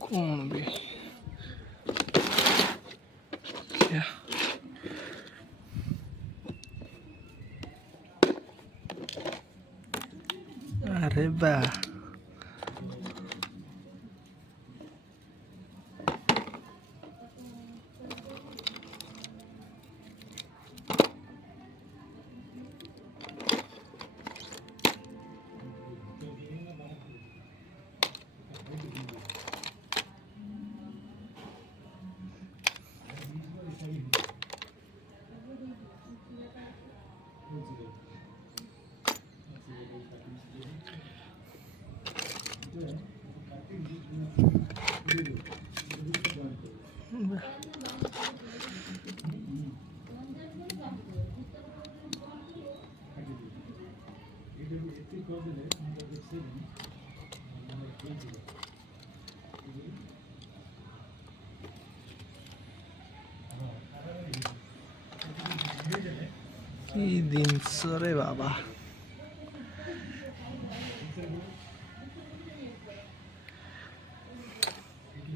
कौन भी क्या अरे वाह कि जिनस रे बाबा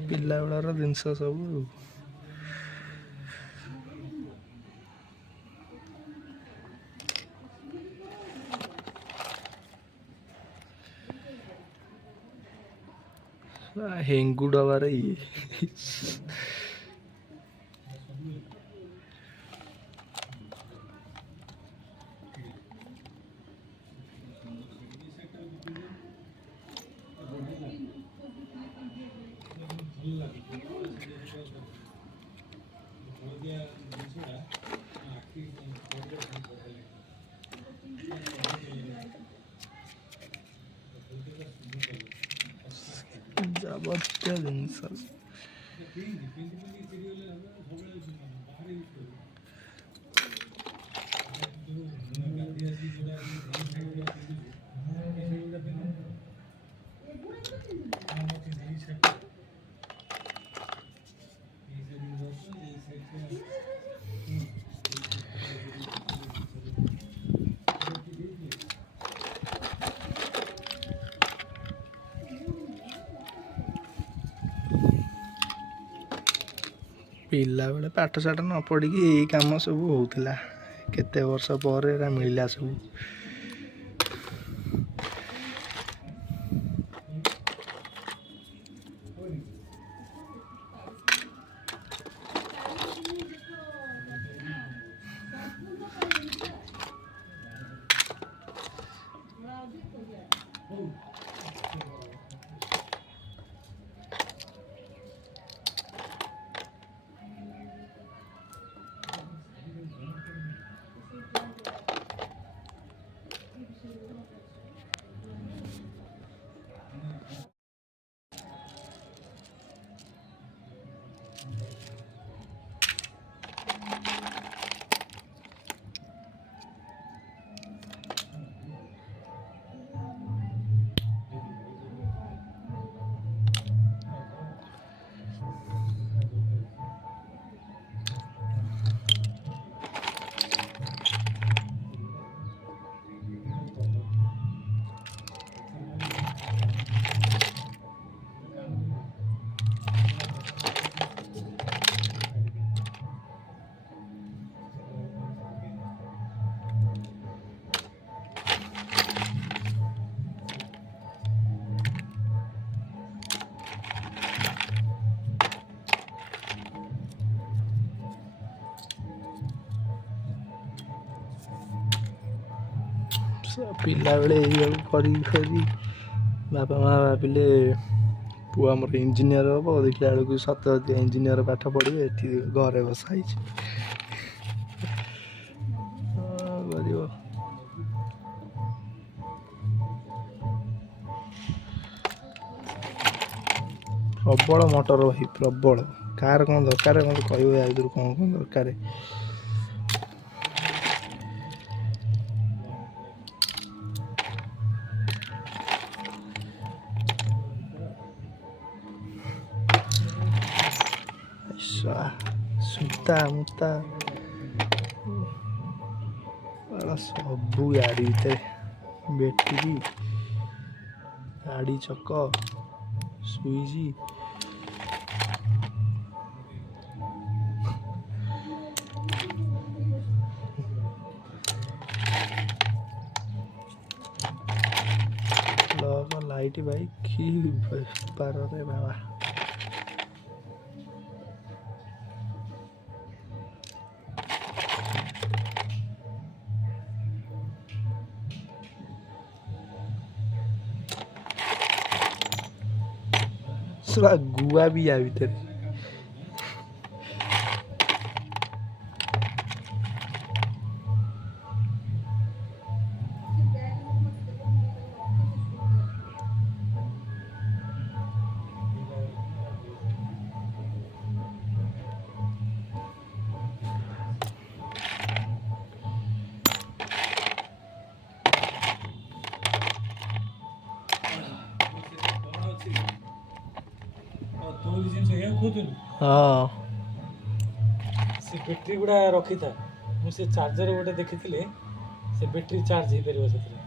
पिला बेलार जिनस सब हेंगु डबार जबरदस्त जिनस पिला बेले पाठ साठ न पढ़ी यही कम सब होता केते वर्ष पर मिलला सब पिला बेले करी बापा माँ भाविले पुआ मोर इंजीनियर हम देखला बेलू सत इंजीनियर पाठ पढ़े घरे बसाई प्रबल मोटर भाई प्रबल कार कौन दरकार मत कह कौन कौन दरकार सूता मुता सबू गाड़ी भीतर बैटरी गाड़ी चक स्विच लग लाइट भाई कि पार रे बाबा सुला गुआ भी आ भीतर हाँ से बैटरी गुड़ा रखी था मुझे चार्जर गोटे देखी से बैटरी चार्ज हो पार से